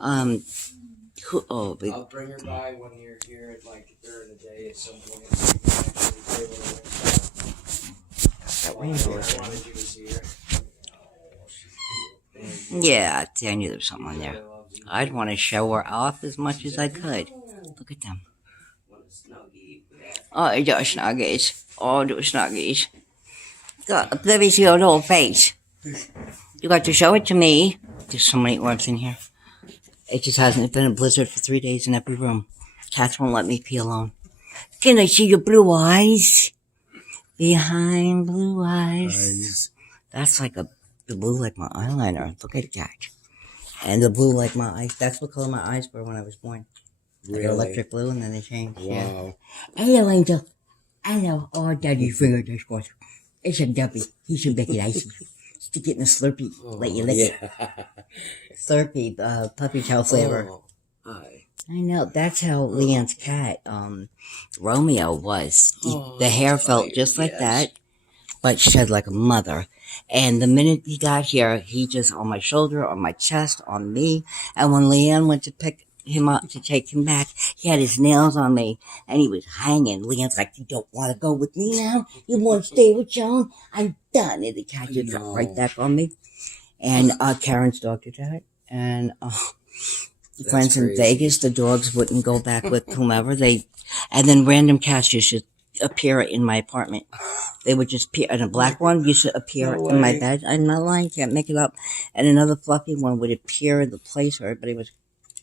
Um, I'll bring her by when you're here, like during the day at some point. So you that can rainbow actually is I wanted you to see her. yeah, I knew there was something on there. I'd want to show her off as much as I could. Look at them. Oh, they're snuggies. Oh, they're snuggies. Let me see your little face. You got to show it to me. There's so many orbs in here. It just hasn't been a blizzard for 3 days in every room. Cats won't let me pee alone. Can I see your blue eyes? Behind blue eyes. That's like the blue like my eyeliner. Look at that. And the blue like my eyes. That's what color my eyes were when I was born. Like Really? electric blue, and then they changed. Wow. Yeah. Hello, Angel. Hello. Oh, Daddy figured this was. It's a duppy. He should make it icy. Stick it in a Slurpee. Let you lick it. Slurpee, puppy tail flavor. Oh, hi. I know. That's how Leon's cat, Romeo, was. The hair felt just like that, but shed like a mother. And the minute he got here, he just on my shoulder, on my chest, on me. And when Leon went to pick him up to take him back, he had his nails on me and he was hanging. Leon's like, "You don't want to go with me now? You want to stay with Joan? I'm done." And the cat just got right back on me. And Karen's dog did that. And friends in Vegas, the dogs wouldn't go back with whomever. And then random cats used to appear in my apartment. They would just appear, and a black one used to appear in my bed. I'm not lying, can't make it up. And another fluffy one would appear in the place where everybody was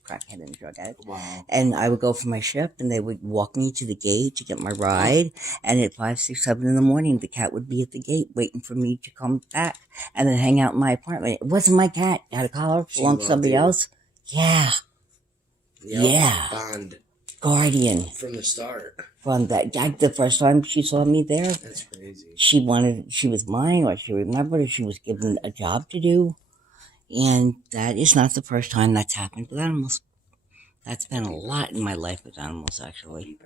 crackhead and drug addict. Wow. And I would go for my shift, and they would walk me to the gate to get my ride. And at 5, 6, 7 in the morning, the cat would be at the gate waiting for me to come back and then hang out in my apartment. It wasn't my cat. I had a collar, belonged to somebody else. Yeah. Yeah. Bond. Guardian. From the start. From the first time she saw me there. That's crazy. She was mine, or she remembered, or she was given a job to do. And that is not the first time that's happened with animals. That's been a lot in my life with animals, actually.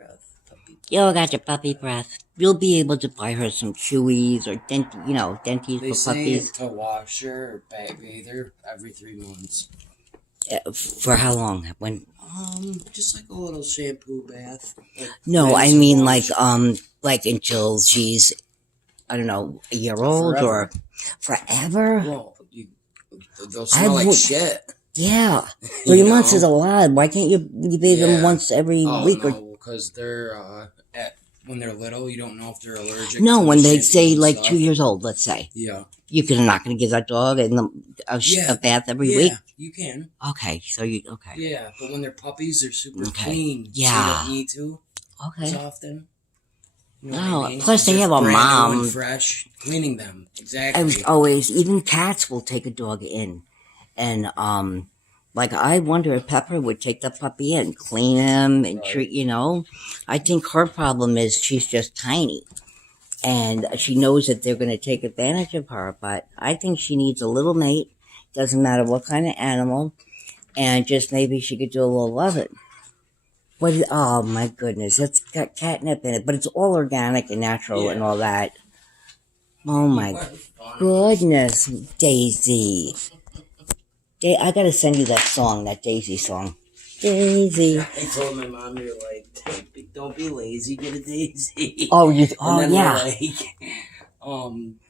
Yo, got your puppy breath. You'll be able to buy her some chewies or denties for puppies. They say to wash her or bathe her every 3 months. For how long? When? Just like a little shampoo bath. Like no, I mean like until she's, I don't know, a year old or forever. Well, they'll smell like shit. Yeah, 3 months is a lot. Why can't you bathe them once every week? No, because they're when they're little, you don't know if they're allergic. No, to when they shit say and like stuff. 2 years old, let's say. Yeah. You're not going to give that dog a bath every week? Yeah, you can. Okay, okay. Yeah, but when they're puppies, they're super clean. Yeah. So you don't need to. Okay. As often. You know No, what I mean? plus they have a brand new mom. and fresh, cleaning them. Exactly. I was always, even cats will take a dog in. And, like, I wonder if Pepper would take the puppy in, clean him, and treat, I think her problem is she's just tiny. And she knows that they're going to take advantage of her, but I think she needs a little mate, doesn't matter what kind of animal, and just maybe she could do a little loving. Oh my goodness, it's got catnip in it, but it's all organic and natural and all that. Oh my goodness, Daisy. I gotta send you that song, that Daisy song. Daisy. I told my mom, you're like, don't be lazy, get a Daisy. Oh, and then yeah. Like,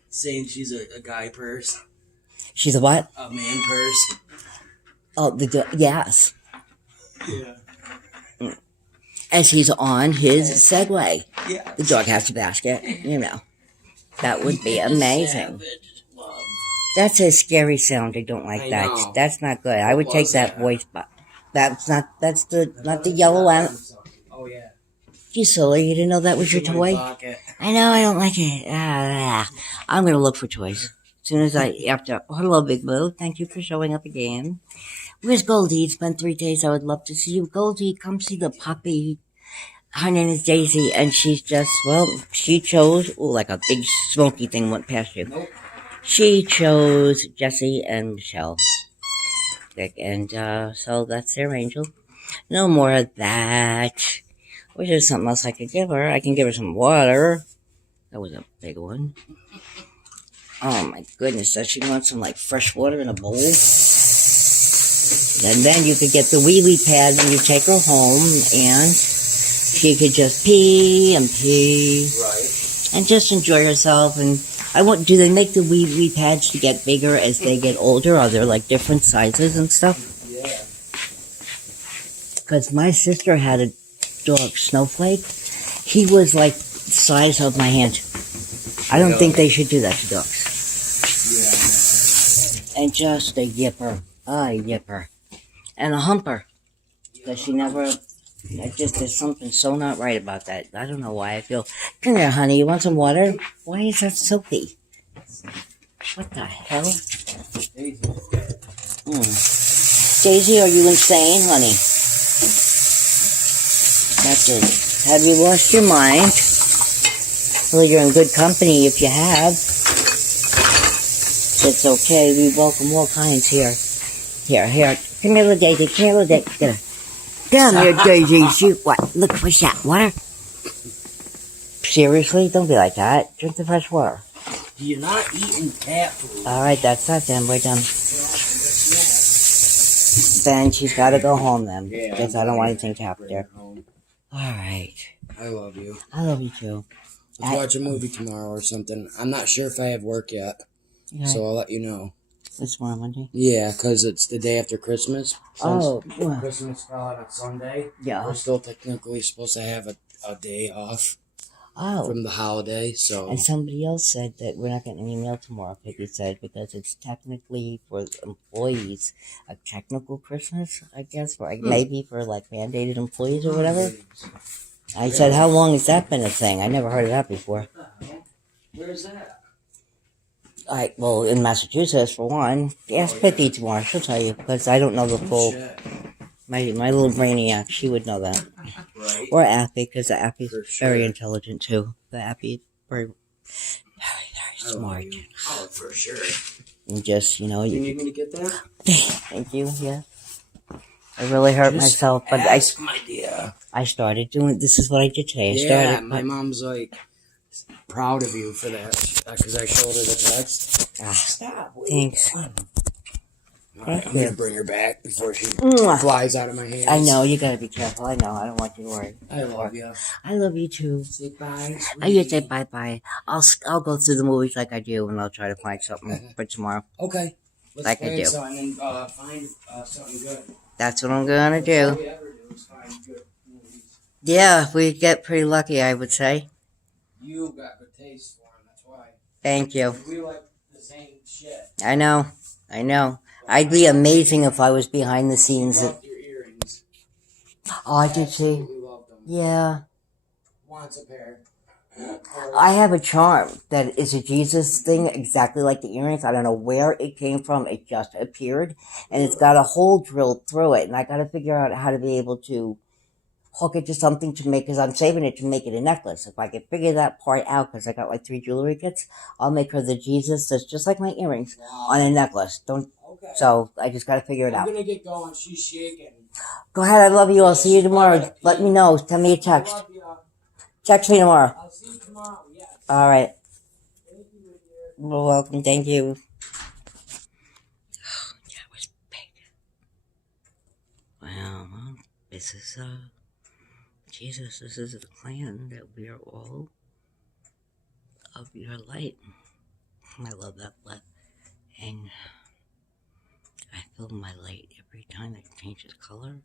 saying she's a guy purse. She's a what? A man purse. Oh, yes. Yeah. As he's on his Segway. Yeah. The dog has a basket, That would be amazing. That's a scary sound. I don't like that. Know. That's not good. I would take that voice, but that's not the yellow animal. Oh, yeah. You silly. You didn't know that was your toy? I know. I don't like it. I'm going to look for toys. As soon as hello, Big Boo. Thank you for showing up again. Where's Goldie? It's been 3 days. I would love to see you. Goldie, come see the puppy. Her name is Daisy, and she's just, she chose, like a big smoky thing went past you. Nope. She chose Jessie and Michelle. And so that's their angel. No more of that. Wish there's something else I could give her. I can give her some water. That was a big one. Oh my goodness, does she want some like fresh water in a bowl? And then you could get the wee pad when you take her home, and she could just pee and pee. Right. And just enjoy herself. And do they make the wee pads to get bigger as they get older? Are there like different sizes and stuff? Yeah. Because my sister had a dog, Snowflake. He was like the size of my hand. I don't think they should do that to dogs. Yeah. And just a yipper. A yipper. And a humper. Because she never... there's something so not right about that. I don't know why I feel... Come here, honey. You want some water? Why is that soapy? What the hell? Daisy, are you insane, honey? That's it. Have you lost your mind? Well, you're in good company if you have. It's okay. We welcome all kinds here. Here. Come here, little Daisy. Come here, little Daisy. Get her. Down here, Daisy. Shoot what? Look, what's that? Water? Seriously? Don't be like that. Drink the fresh water. You're not eating cat food. Alright, that's that then. We're done. Then she's got to go home then. Yeah, because I don't want anything to happen there. Alright. I love you. I love you too. Let's watch a movie tomorrow or something. I'm not sure if I have work yet. Okay. So I'll let you know. It's tomorrow, Monday? Yeah, because it's the day after Christmas. Oh, well. Christmas fell on a Sunday. Yeah. We're still technically supposed to have a day off from the holiday. So. And somebody else said that we're not getting an email tomorrow, Piggy said, because it's technically for employees a technical Christmas, I guess, or maybe for like mandated employees or whatever. I said, how long has that been a thing? I never heard of that before. Where's that? Well, in Massachusetts, for one. Ask Pippi tomorrow. She'll tell you, because I don't know the full... My little brainiac, she would know that. Right. Or Appy, because the Appy's very intelligent, too. The Appy, very smart. Oh, for sure. And just, you know... You need me to get that? Thank you, yeah. I really hurt myself, but my dear. I started doing... This is what I did today. My mom's like... proud of you for that, because I showed her the text. Stop. Thanks. Right, I'm going to bring her back before she flies out of my hands. I know, you gotta be careful. I know, I don't want you to worry. I love you. I love you too. Say bye. You say bye-bye. I'll go through the movies like I do, and I'll try to find something for tomorrow. Okay. Let's like I do. And find something good. That's what I'm gonna do. That's all we ever do is find good movies. Yeah, we get pretty lucky, I would say. You got good taste for them, that's why. Thank you. We like the same shit. I know. I'd be amazing if I was behind the scenes. Loved your earrings. Oh, I did see. Absolutely loved them. Yeah. Wants a pair. I have a charm that is a Jesus thing, exactly like the earrings. I don't know where it came from. It just appeared. And it's got a hole drilled through it. And I got to figure out how to be able to hook it to something to make, because I'm saving it to make it a necklace. If I can figure that part out, because I got like 3 jewelry kits, I'll make her the Jesus that's just like my earrings on a necklace. So I just got to figure it out. I'm going to get going. She's shaking. Go ahead. I love you. I'll see you tomorrow. Let me know. Send me a text. I love you. Text me tomorrow. I'll see you tomorrow. Yes. All right. Thank you, dear. You're welcome. Thank you. Oh, that was big. Well, this is, Jesus, this is the plan that we are all of your light. I love that light. And I feel my light every time it changes color,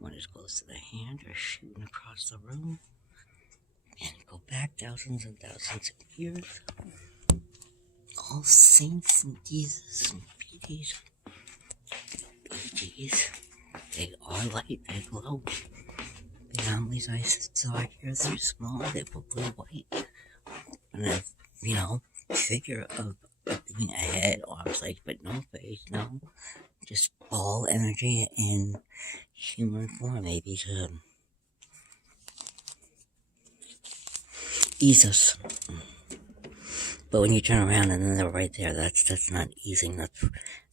when it goes to the hand or shooting across the room. And go back thousands and thousands of years. All saints and Jesus and PDs. These, they are light, they glow. The anomalous eyes saw here, they're small, they were blue white. And a figure of being a head, arms, legs, but no face, no. Just ball energy in human form, maybe to ease us. But when you turn around and then they're right there, that's not easing. That's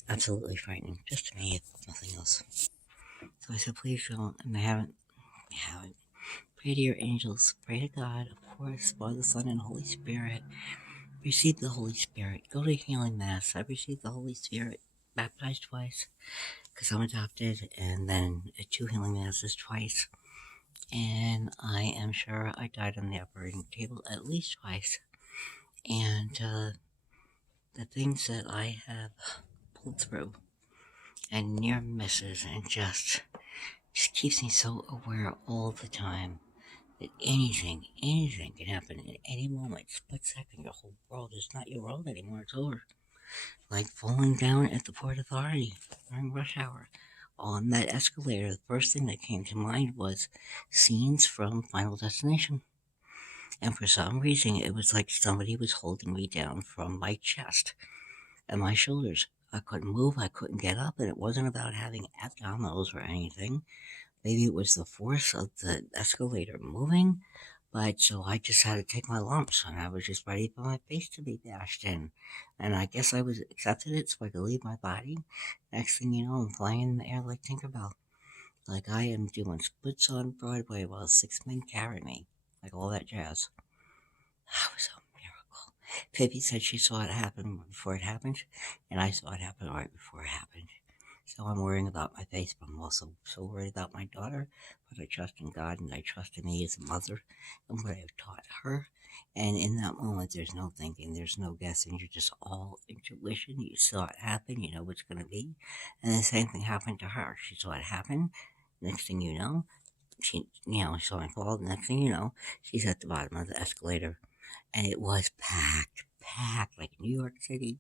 absolutely frightening. Just to me, if nothing else. So I said, please don't. And I haven't. Pray to your angels. Pray to God, of course, Father, Son, and Holy Spirit. receive the Holy Spirit. Go to healing mass. I received the Holy Spirit, baptized twice, because I'm adopted, and then 2 healing masses twice. And I am sure I died on the operating table at least twice. And the things that I have pulled through and near misses and just keeps me so aware all the time that anything can happen at any moment. Split second, your whole world is not your world anymore. It's over. Like falling down at the Port Authority during rush hour on that escalator. The first thing that came to mind was scenes from Final Destination. And for some reason, it was like somebody was holding me down from my chest and my shoulders. I couldn't move, I couldn't get up, and it wasn't about having abdominals or anything. Maybe it was the force of the escalator moving, but so I just had to take my lumps, and I was just ready for my face to be bashed in. And I guess I was accepted it so I could leave my body. Next thing you know, I'm flying in the air like Tinkerbell. Like I am doing splits on Broadway while 6 men carry me. Like all that jazz. That was a miracle. Pippi said she saw it happen before it happened, and I saw it happen right before it happened. So I'm worrying about my face, but I'm also so worried about my daughter. But I trust in God, and I trust in me as a mother and what I've taught her. And in that moment, there's no thinking, there's no guessing. You're just all intuition. You saw it happen. You know what's going to be. And the same thing happened to her. She saw it happen. Next thing you know, she saw me fall. Next thing you know, she's at the bottom of the escalator. And it was packed, like New York City,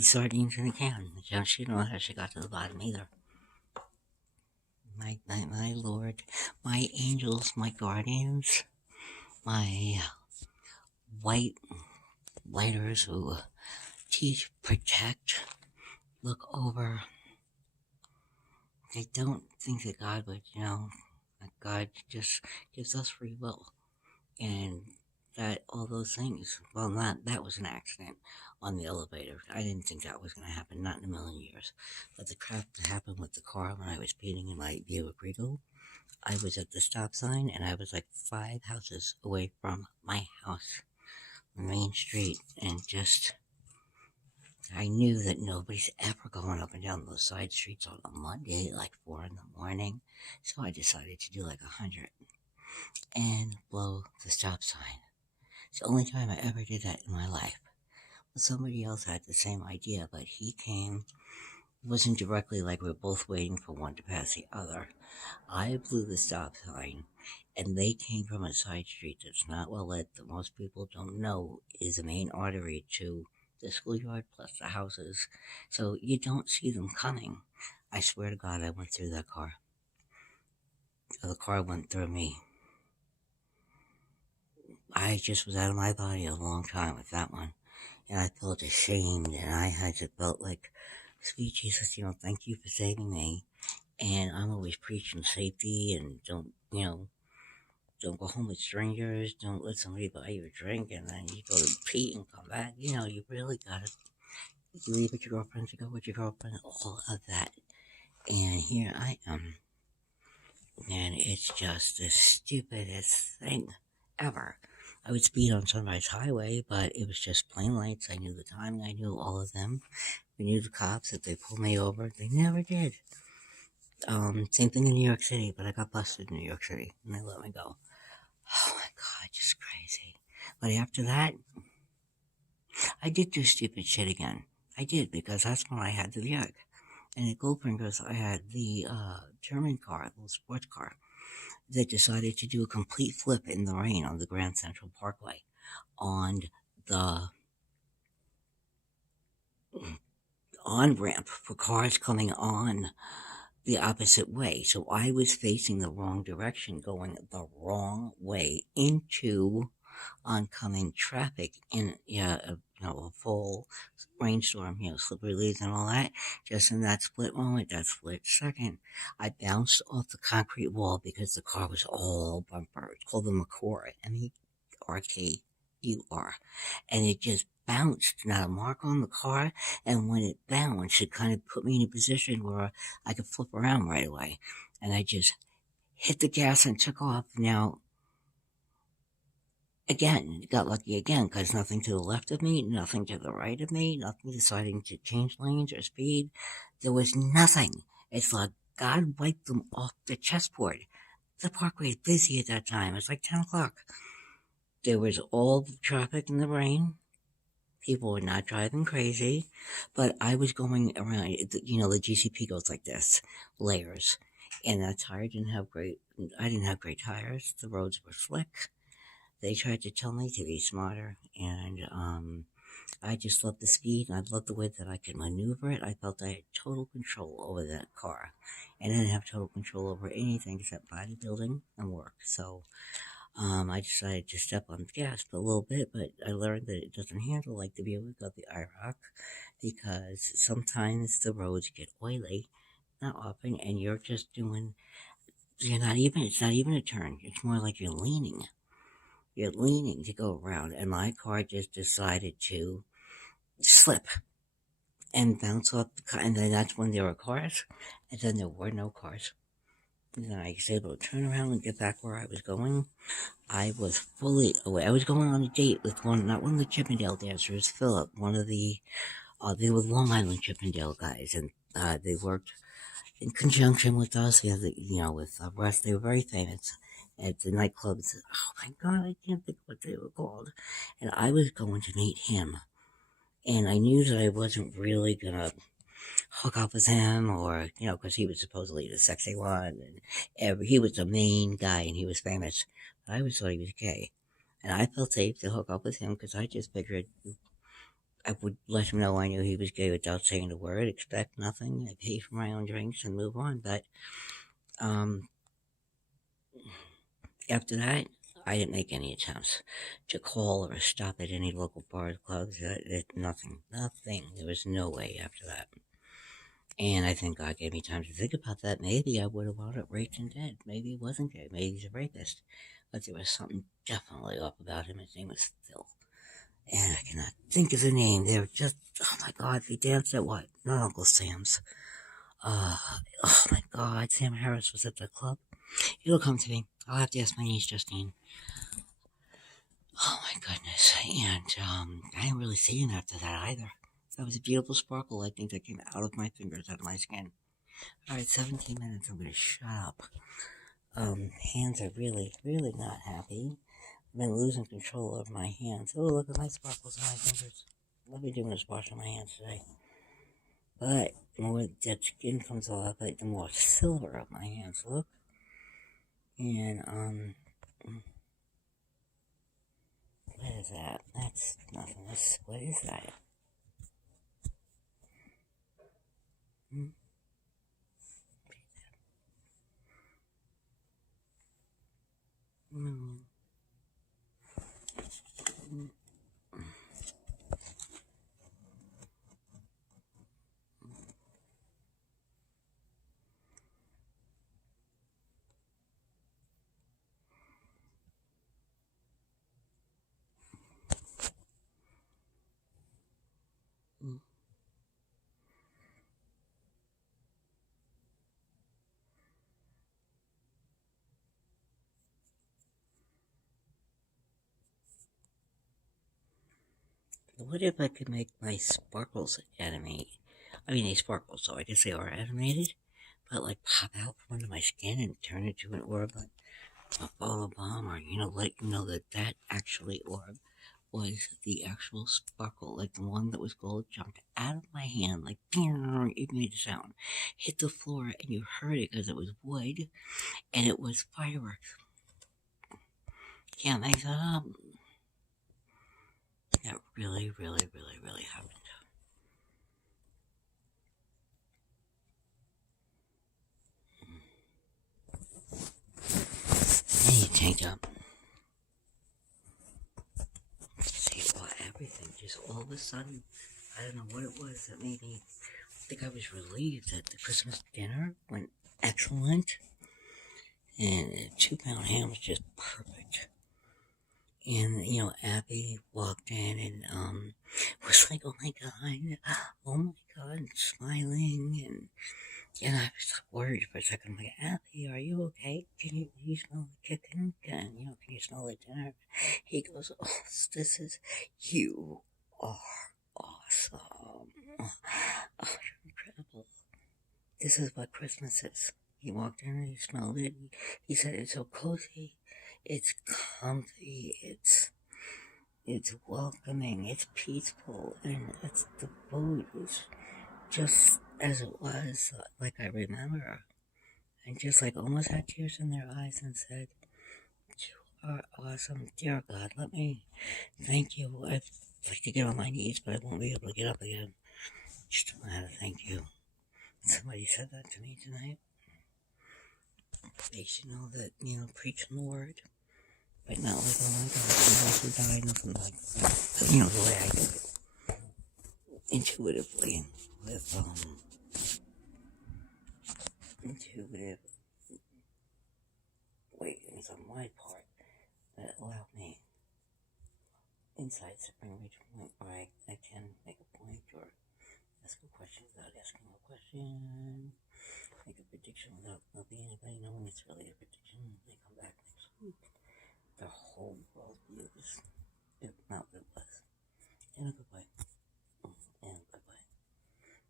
sardines in a can. She don't know how she got to the bottom either. My Lord, my angels, my guardians, my white lighters who teach, protect, look over. They don't think that God would, that God just gives us free will. And that all those things, well, that was an accident on the elevator. I didn't think that was going to happen, not in a million years. But the crap that happened with the car when I was speeding in my Buick Regal, I was at the stop sign and I was like 5 houses away from my house, Main Street, and just, I knew that nobody's ever going up and down those side streets on a Monday at like 4 in the morning. So I decided to do like 100 and blow the stop sign. It's the only time I ever did that in my life. Somebody else had the same idea, but he came. It wasn't directly like we're both waiting for one to pass the other. I blew the stop sign, and they came from a side street that's not well lit, that most people don't know is a main artery to the schoolyard plus the houses. So you don't see them coming. I swear to God, I went through that car. The car went through me. I just was out of my body a long time with that one. And I felt ashamed, and I had to felt like, sweet Jesus, thank you for saving me. And I'm always preaching safety and don't go home with strangers. Don't let somebody buy you a drink and then you go to pee and come back. You really gotta leave with your girlfriend to go with your girlfriend, all of that. And here I am. And it's just the stupidest thing ever. I would speed on Sunrise Highway, but it was just plain lights. I knew the timing. I knew all of them. We knew the cops. If they pulled me over, they never did. Same thing in New York City, but I got busted in New York City, and they let me go. Oh my God, just crazy. But after that, I did do stupid shit again. I did, because that's when I had the Buick. And at Goldbringer's, I had the German car, the little sports car. They decided to do a complete flip in the rain on the Grand Central Parkway on the on-ramp for cars coming on the opposite way. So I was facing the wrong direction, going the wrong way into oncoming traffic in a full rainstorm, slippery leaves and all that. Just in that split moment, that split second, I bounced off the concrete wall because the car was all bumper. It's called the McCord, MERKUR, and it just bounced, not a mark on the car. And when it bounced, it kind of put me in a position where I could flip around right away, and I just hit the gas and took off. Now, again, got lucky again, because nothing to the left of me, nothing to the right of me, nothing deciding to change lanes or speed. There was nothing. It's like God wiped them off the chessboard. The parkway is busy at that time. It's like 10 o'clock. There was all the traffic in the rain. People were not driving crazy, but I was going around. The GCP goes like this, layers, and that tire didn't have great. I didn't have great tires. The roads were slick. They tried to tell me to be smarter, and I just loved the speed. And I loved the way that I could maneuver it. I felt I had total control over that car, and I didn't have total control over anything except bodybuilding and work. So I decided to step on the gas a little bit, but I learned that it doesn't handle like the Buick or the IROC because sometimes the roads get oily, not often, and you're just doing. It's not even a turn. It's more like you're leaning to go around, and my car just decided to slip and bounce off the car, and then that's when there were cars, and then there were no cars. And then I was able to turn around and get back where I was going. I was fully away. I was going on a date with not one of the Chippendale dancers, Philip, one of they were Long Island Chippendale guys, and they worked in conjunction with us. With Russ, they were very famous at the nightclubs. Oh my God, I can't think what they were called. And I was going to meet him, and I knew that I wasn't really gonna hook up with him, or because he was supposedly the sexy one, and he was the main guy, and he was famous. But I always thought he was gay, and I felt safe to hook up with him because I just figured I would let him know I knew he was gay without saying a word, expect nothing, I pay for my own drinks and move on. But um, after that, I didn't make any attempts to call or stop at any local bars, clubs. Nothing. There was no way after that. And I think God gave me time to think about that. Maybe I would have wound up raped and dead. Maybe he wasn't gay. Maybe he's a rapist. But there was something definitely up about him. His name was Phil. And I cannot think of the name. They were just, oh my God, they danced at what? Not Uncle Sam's. Oh my God, Sam Harris was at the club. It'll come to me. I'll have to ask my niece Justine. Oh my goodness. And I didn't really see him after that either. That was a beautiful sparkle, I think, that came out of my fingers, out of my skin. Alright, 17 minutes, I'm gonna shut up. Hands are really, really not happy. I've been losing control of my hands. Oh, look at my sparkles on my fingers. What am I doing is washing my hands today. But the more that skin comes off, the more silver of my hands look. And, what is that? That's nothing. What is that? Hmm? Mm. Mm. Mm. What if I could make my sparkles animate? I mean, they sparkle, so I guess they are animated, but like pop out from under my skin and turn into an orb, like a photo bomb, or let you know that that actually orb was the actual sparkle, like the one that was gold, jumped out of my hand, like it made a sound, hit the floor, and you heard it because it was wood, and it was fireworks. Can't make that up. That really, really, really, really happened. And you tank up. See, well, everything just all of a sudden, I don't know what it was that made me think I was relieved that the Christmas dinner went excellent. And the 2-pound ham was just perfect. And, Abby walked in and, was like, oh my God, and smiling. And And I was worried for a second. I'm like, Allie, are you okay? Can you smell the chicken? Can you smell the dinner? He goes, oh, this is, you are awesome. Oh, you're incredible. This is what Christmas is. He walked in and he smelled it. He said it's so cozy, it's comfy, it's welcoming, it's peaceful, and it's the food is just as it was, like I remember. And just like almost had tears in their eyes and said, you are awesome. Dear God, let me thank you. I'd like to get on my knees, but I won't be able to get up again. Just don't know how to thank you. Somebody said that to me tonight. They should know that, preaching the word, but not like, oh my God, somebody who died or something like that. The way I do it. Intuitively. With, intuitive awakenings on my part that allow me insights that bring me to a point where I can make a point or ask a question without asking a question, make a prediction without letting anybody knowing it's really a prediction. They come back next week. Their whole worldview is not what it was. In a good way. In a good way.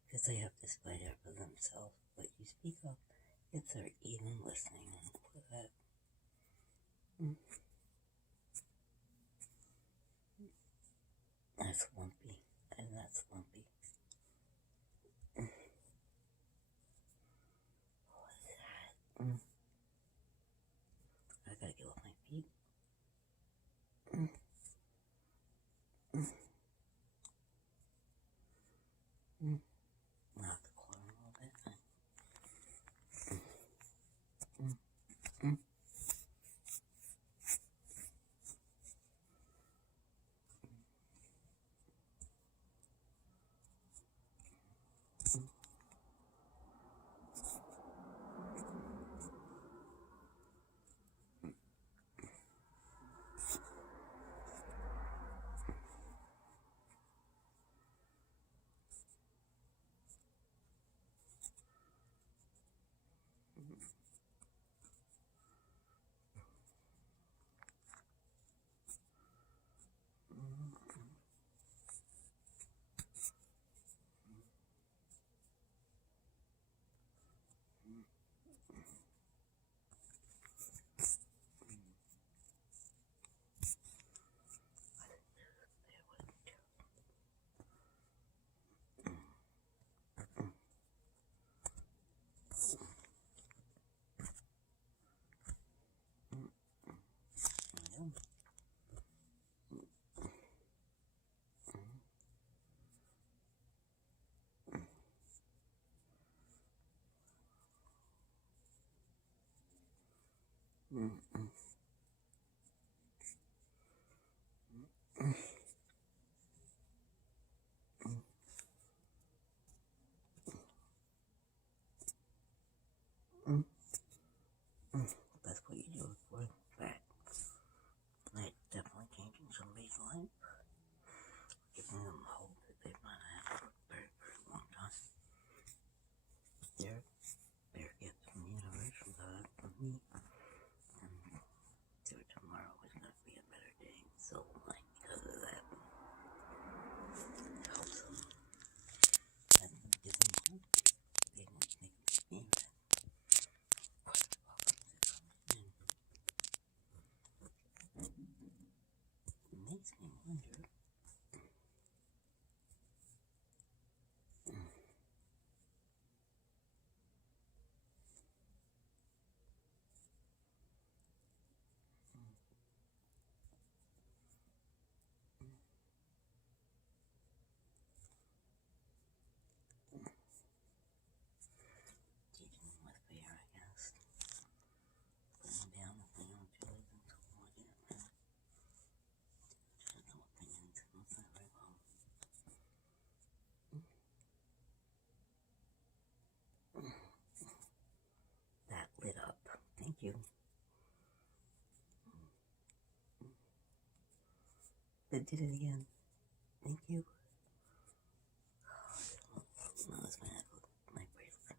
Because they have this fight out for themselves. But you speak up if they're even listening. For that. That's lumpy. And that's lumpy. What's that? I gotta get off my feet. I'll have to call him a little bit. That's what you do for that. Like definitely changing somebody's life. Giving them hope that they've not had for a very, very long time. Their gift from the universe, from God, from me. And their tomorrow is going to be a better day. So, like, because of that, it helps them. And give them hope. They won't make me that. It makes me wonder. Teaching them with fear, I guess. Putting them down if they don't do it until more than no opinions. That's not very well. That lit up. Thank you. That did it again. Thank you. No, that's my bracelet.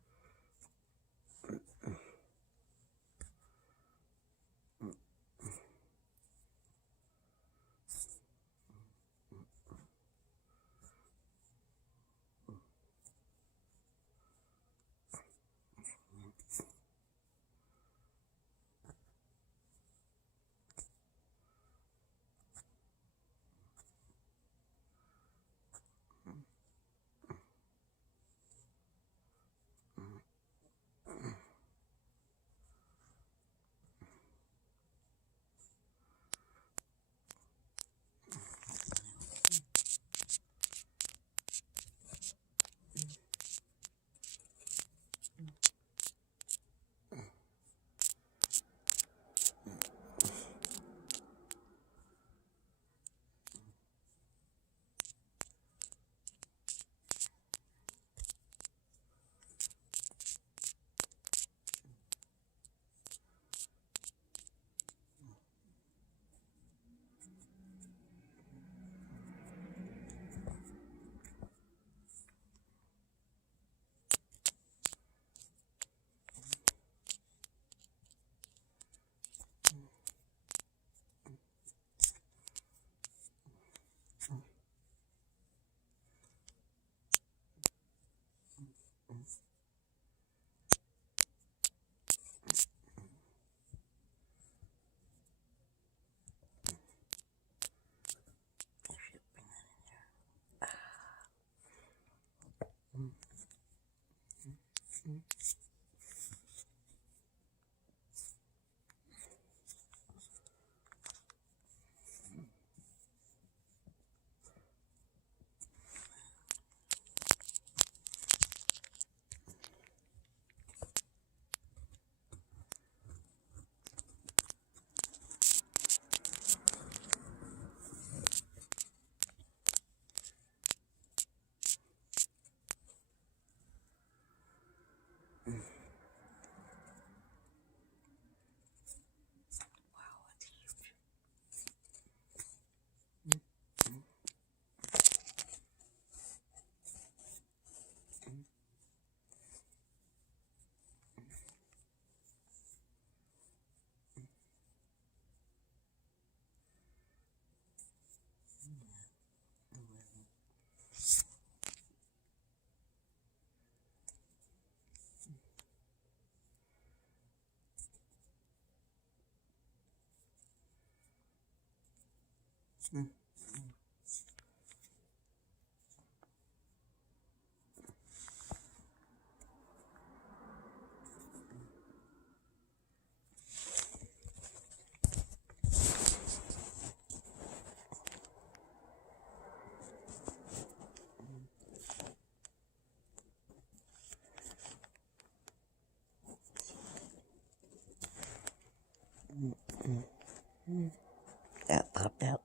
That popped out.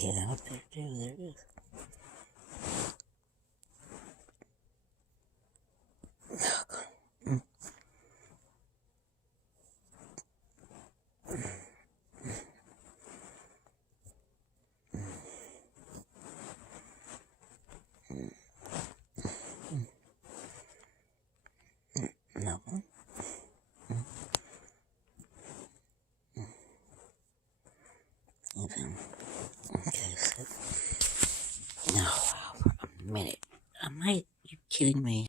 Get out there too, there it is. No. Okay, so now for a minute. You kidding me?